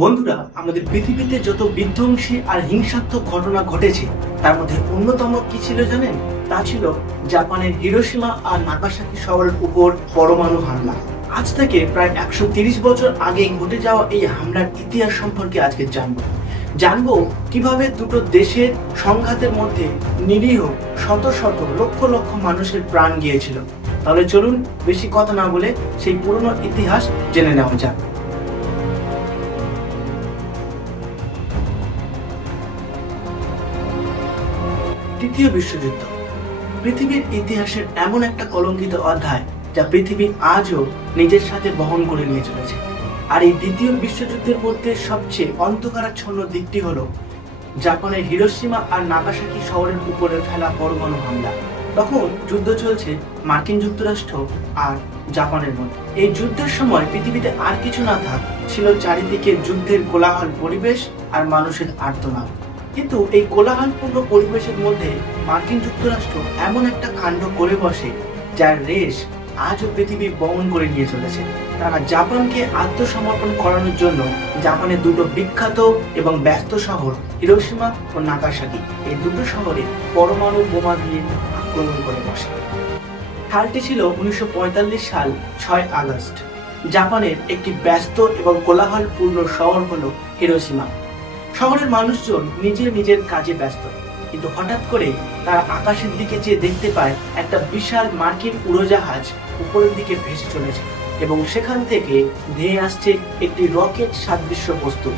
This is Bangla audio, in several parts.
বন্ধুরা, আমাদের পৃথিবীতে যত বিধ্বংসী আর হিংসাত্মক ঘটনা ঘটেছে তার মধ্যে অন্যতম কি ছিল জানেন? তা ছিল জাপানের হিরোশিমা আর নাগাসাকি শহরের উপর পরমাণু হামলা। আজ থেকে প্রায় 130 বছর আগে ঘটে যাওয়া এই হামলার ইতিহাস সম্পর্কে আজকে জানবো কিভাবে দুটো দেশের সংঘাতের মধ্যে নিরীহ শত শত লক্ষ লক্ষ মানুষের প্রাণ গিয়েছিল। তাহলে চলুন বেশি কথা না বলে সেই পুরনো ইতিহাস জেনে নেওয়া যাক। তৃতীয় বিশ্বযুদ্ধ পৃথিবীর ইতিহাসের এমন একটা কলঙ্কিত অধ্যায় যা পৃথিবী আজও নিজের সাথে বহন করে নিয়ে চলেছে। আর এই দ্বিতীয় বিশ্বযুদ্ধের মধ্যে সবচেয়ে অন্ধকারাচ্ছন্ন দিকটি হলো জাপানের হিরোশিমা আর নাগাসাকি শহরের উপরে ফেলা পরমাণু হামলা। তখন যুদ্ধ চলছে মার্কিন যুক্তরাষ্ট্র আর জাপানের মধ্যে। এই যুদ্ধের সময় পৃথিবীতে আর কিছু না থাক, ছিল চারিদিকে যুদ্ধের কোলাহল পরিবেশ আর মানুষের আর্তনাদ। কিন্তু এই কোলাহলপূর্ণ পরিবেশের মধ্যে মার্কিন যুক্তরাষ্ট্র এমন একটা কাণ্ড করে বসে যার রেশ আজও পৃথিবী বহন করে নিয়ে চলেছে। তারা জাপানকে আত্মসমর্পণ করানোর জন্য জাপানের দুটো বিখ্যাত এবং ব্যস্ত শহর হিরোশিমা ও নাগাসাকি, এই দুটো শহরে পরমাণু বোমা দিয়ে আক্রমণ করে বসে। সালটি ছিল 1945 সাল 6 আগস্ট। জাপানের একটি ব্যস্ত এবং কোলাহলপূর্ণ শহর হলো হিরোশিমা। শহরের মানুষজন নিজের কাজে ব্যস্ত, কিন্তু হঠাৎ করে তারা আকাশের দিকে চেয়ে দেখতে পায় একটা বিশাল মার্কিন উড়োজাহাজ উপরের দিকে ভেসে চলেছে এবং সেখান থেকে ধেয়ে আসছে একটি রকেট সাদৃশ্য বস্তু।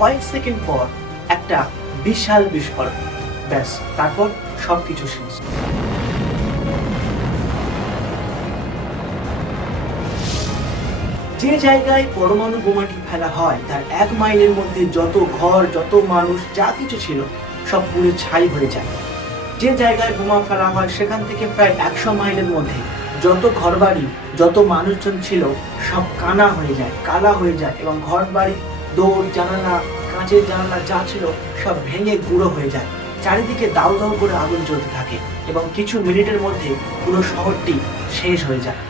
কয়েক সেকেন্ড পর একটা বিশাল বিস্ফোরণ, ব্যাস তারপর সবকিছু শেষ। যে জায়গায় পরমাণু বোমাটি ফেলা হয় তার 1 মাইলের মধ্যে যত ঘর, যত মানুষ, যা কিছু ছিল সব পুড়ে ছাই হয়ে যায়। যে জায়গায় বোমা ফেলা হয় সেখান থেকে প্রায় 100 মাইলের মধ্যে যত ঘরবাড়ি, যত মানুষজন ছিল সব কানা হয়ে যায়, কালা হয়ে যায় এবং ঘর বাড়ি, দৌড়, জানালা, কাঁচের জানালা যা ছিল সব ভেঙে গুঁড়ো হয়ে যায়। চারিদিকে দাউ দাউ করে আগুন জ্বলতে থাকে এবং কিছু মিনিটের মধ্যে পুরো শহরটি শেষ হয়ে যায়।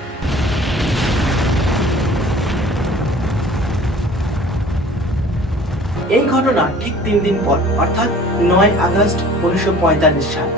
এই ঘটনা ঠিক 3 দিন পর, অর্থাৎ 9 আগস্ট 1945 সাল,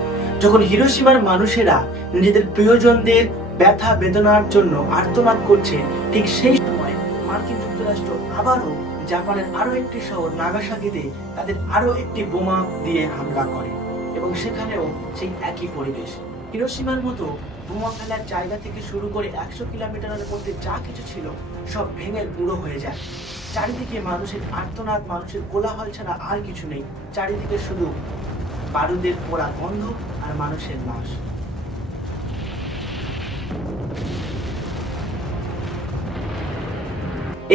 যখন হিরোশিমার মানুষেরা নিজেদের প্রিয়জনদের ব্যথা বেদনার জন্য আর্তনাদ করছে, ঠিক সেই সময় মার্কিন যুক্তরাষ্ট্র আবারও জাপানের আরো একটি শহর নাগাসাকিতে তাদের আরো একটি বোমা দিয়ে হামলা করে এবং সেখানেও সেই একই পরিবেশ। হিরোশিমার মতো বোমা ফেলার জায়গা থেকে শুরু করে 100 কিলোমিটারের মধ্যে যা কিছু ছিল সব ভেঙে গুঁড়ো হয়ে যায়। চারিদিকে মানুষের আর্তনাদ, মানুষের কোলাহল ছাড়া আর কিছু নেই। চারিদিকে শুধু বারুদের পোড়া গন্ধ আর মানুষের লাশ।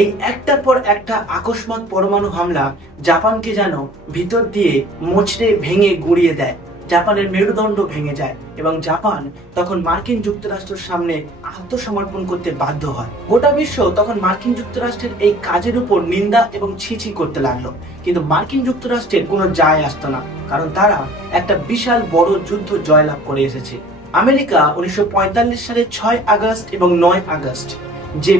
এই একটার পর একটা আকস্মাত পরমাণু হামলা জাপানকে যেন ভিতর দিয়ে মোচড়ে ভেঙে গুঁড়িয়ে দেয়। জাপানের মেরুদণ্ড ভেঙে যায় এবং জাপান তখন মার্কিন যুক্তরাষ্ট্রের সামনে আত্মসমর্পণ করতে বাধ্য হয়। গোটা বিশ্ব তখন মার্কিন যুক্তরাষ্ট্রের এই কাজের উপর নিন্দা এবং ছিছি করতে লাগলো, কিন্তু মার্কিন যুক্তরাষ্ট্রের কোনো যায় আসতো না, কারণ তারা একটা বিশাল বড় যুদ্ধ জয়লাভ করে এসেছে। আমেরিকা 1945 সালে 6 আগস্ট এবং 9 আগস্ট যে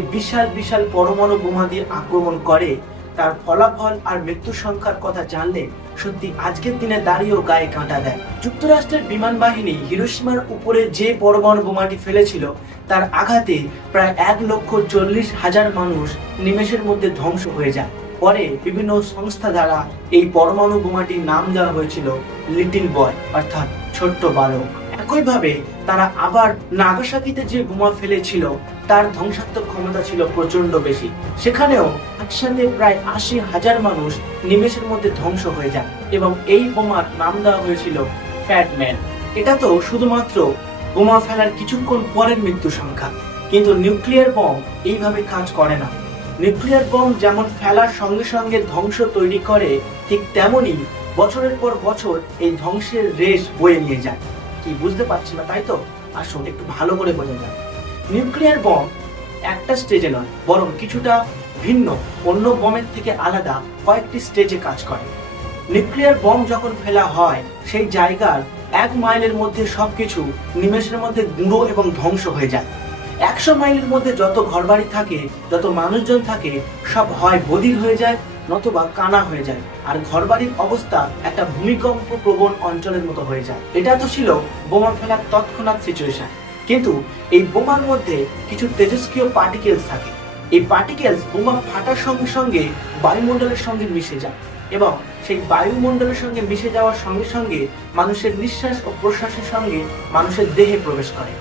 বিশাল পরমাণু বোমা দিয়ে আক্রমণ করে, তার ফলাফল আর মৃত্যু সংখ্যার কথা জানলে সত্যি আজকের দিনে দাঁড়িয়েও গায়ে কাঁটা দেয়। যুক্তরাষ্ট্রের বিমান বাহিনী হিরোশিমার উপরে যে পরমাণু বোমাটি ফেলেছিল তার আঘাতে প্রায় 1,40,000 মানুষ নিমেষের মধ্যে ধ্বংস হয়ে যায়। পরে বিভিন্ন সংস্থা দ্বারা এই পরমাণু বোমাটির নাম দেওয়া হয়েছিল লিটল বয়, অর্থাৎ ছোট্ট বালক। একইভাবে তারা আবার নাগাসাকিতে যে বোমা ফেলেছিল তার ধ্বংসাত্মক ক্ষমতা ছিল প্রচন্ড বেশি। সেখানেও একসাথে প্রায় 80,000 মানুষ নিমেষের মধ্যে ধ্বংস হয়ে যায় এবং এই বোমার নাম দেওয়া হয়েছিল ফ্যাট ম্যান। এটা তো শুধুমাত্র বোমা ফেলার কিছুক্ষণ পরের মৃত্যু সংখ্যা, কিন্তু নিউক্লিয়ার বম এইভাবে কাজ করে না। নিউক্লিয়ার বম যেমন ফেলার সঙ্গে সঙ্গে ধ্বংস তৈরি করে, ঠিক তেমনি বছরের পর বছর এই ধ্বংসের রেশ বয়ে নিয়ে যায়। কি বুঝতে পারছি না তাই তো? আসুন একটু ভালো করে বোঝা যাক। নিউক্লিয়ার বম একটা স্টেজে নয়, বরং কিছুটা ভিন্ন, অন্য বোমের থেকে আলাদা কয়েকটি স্টেজে কাজ করে। নিউক্লিয়ার বোম যখন ফেলা হয় সেই জায়গার 1 মাইলের মধ্যে সবকিছু নিমেষের মধ্যে গুঁড়ো এবং ধ্বংস হয়ে যায়। 100 মাইলের মধ্যে যত ঘরবাড়ি থাকে, যত মানুষজন থাকে, সব হয় বধির হয়ে যায় নতুবা কানা হয়ে যায়, আর ঘরবাড়ির অবস্থা একটা ভূমিকম্প প্রবণ অঞ্চলের মতো হয়ে যায়। এটা তো ছিল বোমা ফেলার তৎক্ষণাৎ সিচুয়েশন। কিন্তু এই বোমার মধ্যে কিছু তেজস্ক্রিয় পার্টিকেলস থাকে। এই পার্টিকেলস বোমা ফাটার সঙ্গে সঙ্গে বায়ুমণ্ডলের সঙ্গে মিশে যায় এবং সেই বায়ুমণ্ডলের সঙ্গে মিশে যাওয়ার সঙ্গে সঙ্গে মানুষের নিঃশ্বাস ও প্রশ্বাসের সঙ্গে মানুষের দেহে প্রবেশ করে।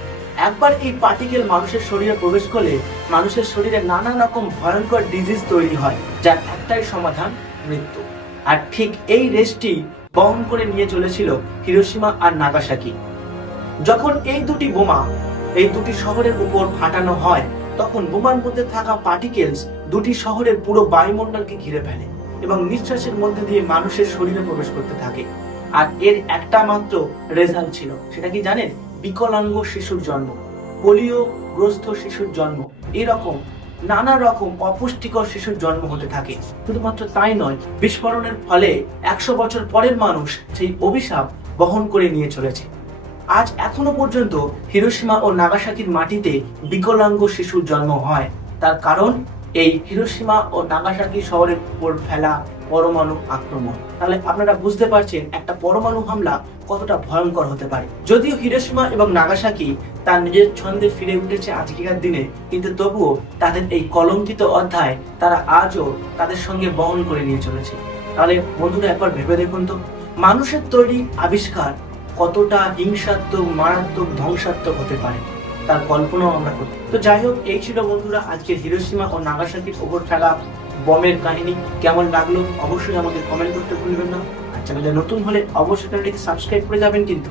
একবার এই পার্টিকেল মানুষের শরীরে প্রবেশ করলে মানুষের শরীরে নানা রকম ভয়ঙ্কর ডিজিজ তৈরি হয়, যার একটাই সমাধান, মৃত্যু। আর ঠিক এই রেসটি বহন করে নিয়ে চলেছিল হিরোশিমা আর নাগাসাকি। যখন এই দুটি বোমা এই দুটি শহরের উপর ফাটানো হয়, তখন বোমার মধ্যে থাকা পার্টিকেলস দুটি শহরের পুরো বায়ুমণ্ডলকে ঘিরে ফেলে এবং নিঃশ্বাসের মধ্যে দিয়ে মানুষের শরীরে প্রবেশ করতে থাকে। আর এর একটা মাত্র রেজাল্ট ছিল, সেটা কি জানেন? বিকলাঙ্গ শিশুর জন্ম, পোলিও গ্রস্ত শিশুর জন্ম, এরকম নানা রকম অপুষ্টিকর শিশুর জন্ম হতে থাকে। শুধুমাত্র তাই নয়, বিস্ফোরণের ফলে 100 বছর পরের মানুষ সেই অভিশাপ বহন করে নিয়ে চলেছে। আজ এখনো পর্যন্ত হিরোশিমা ও নাগাসাকির মাটিতে বিকলাঙ্গ শিশুর জন্ম হয়। তার কারণ এই হিরোশিমা ও নাগাসাকি শহরের উপর ফেলা পরমাণু আক্রমণ। তাহলে আপনারা বুঝতে পারছেন একটা পরমাণু হামলা কতটা ভয়ঙ্কর হতে পারে। যদিও হিরোশিমা এবং নাগাসাকি তার নিজের ছন্দে ফিরে উঠেছে আজকের দিনে, কিন্তু তবুও তাদের এই কলঙ্কিত অধ্যায় তারা আজও তাদের সঙ্গে বহন করে নিয়ে চলেছে। তাহলে বন্ধুরা একবার ভেবে দেখুন তো, মানুষের তৈরি আবিষ্কার কতটা হিংসাত্মক, মারাত্মক, ধ্বংসাত্মক হতে পারে, তার কল্পনাও আমরা করি। তো যাই হোক, এই ছিল বন্ধুরা আজকের হিরোশিমা ও নাগাসাকির ওপর ফেলা বমের কাহিনী। কেমন লাগলো অবশ্যই আমাকে কমেন্ট করতে ভুলবেন না। আর চ্যানেলে নতুন হলে অবশ্যই চ্যানেলটিকে সাবস্ক্রাইব করে যাবেন কিন্তু।